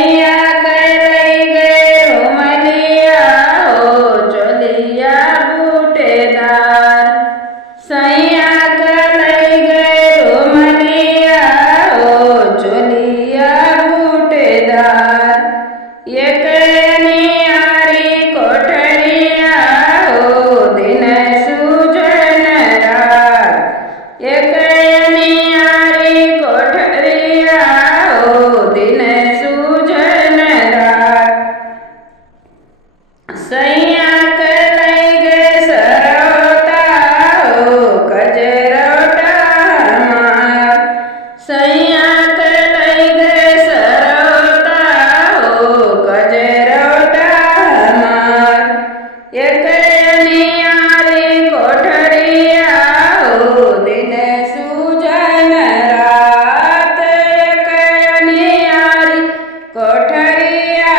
सैया कर गए रोमलिया हो चोलिया बूटेदार। सैया कर गए रोमलिया हो चोलिया बूटेदार। ये कनियारी कोठरिया हो दिन सूजन रात। ये कनियारी कोठरिया हो दिन सूजन रात। सैया कर गए सरौता हो कजरौटा हमार। सैया कर गए सरौता हो कजरौटा हमार। ये कनियारी कोठरिया हो दिन सूजन रात। ये कनियारी कोठरिया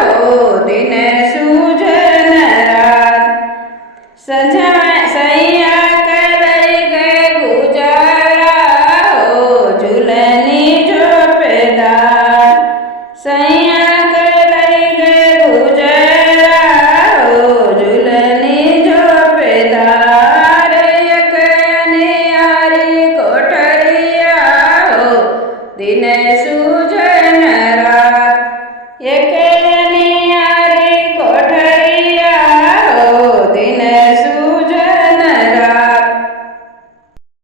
हो दिन सूजन रात। सैया कर गए गुजारा हो झूलनी झोंपदार। सैया कर गए गुजारा हो झूलनी झोंपदार। ये कनियारी कोठरिया हो दिन